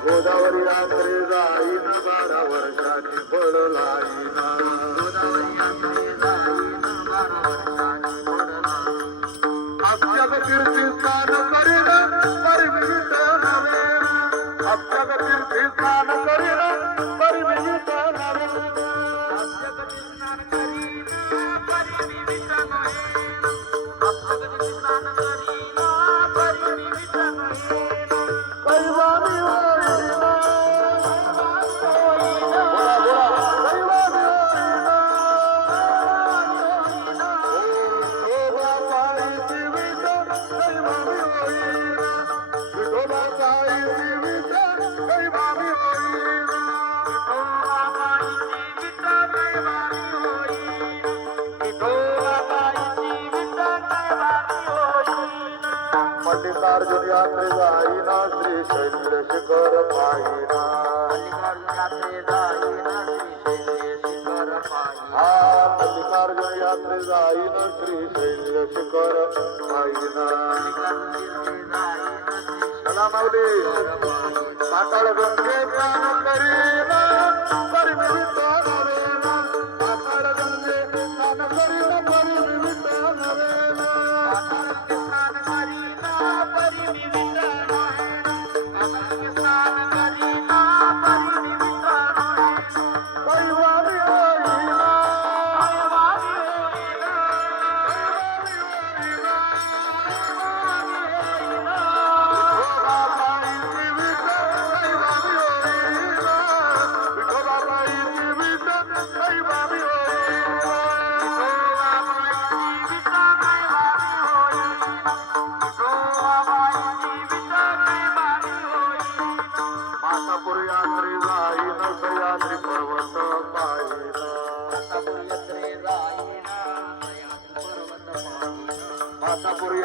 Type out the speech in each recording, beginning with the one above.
गोदावरी आसरे जाई बारा वर्षाची फळ लाई आपल्या तीर्थस्थान करीन परमित नव्हे आपल्या तीर्थस्थान करीन यात्रे जाईना श्री शैल्य शिखर पाहिना हा मल्लिकार्जुन यात्रे जाईना श्री शैल्य शिखर पाहिना चला माऊली पाताळ गंगे स्नान करीना परिमित नवेना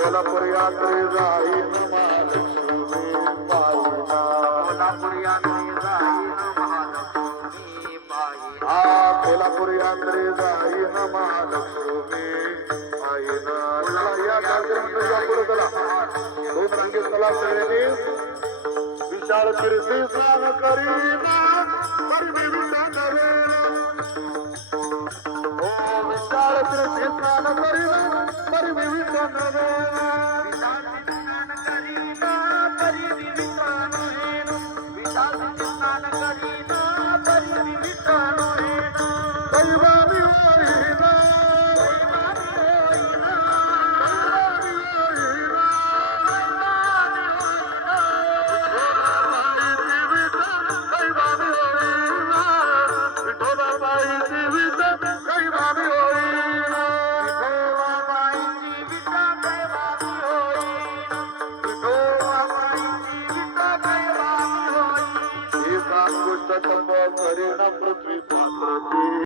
कोल्हापूर यात्रे जाईन महालक्ष्मी पाहिना कोल्हापूर यात्रे जाईन महालक्ष्मी पाहिना चला या कार्यक्रमात या पुढे चला दोन रंगीत चला सगळ्यांनी विशाळ कीर्ती स्नान करीना परिविविध नवेना ओ विशाळ कीर्ती स्नान करीना परिविविध नवेना तप करीन पृथ्वी पात्राची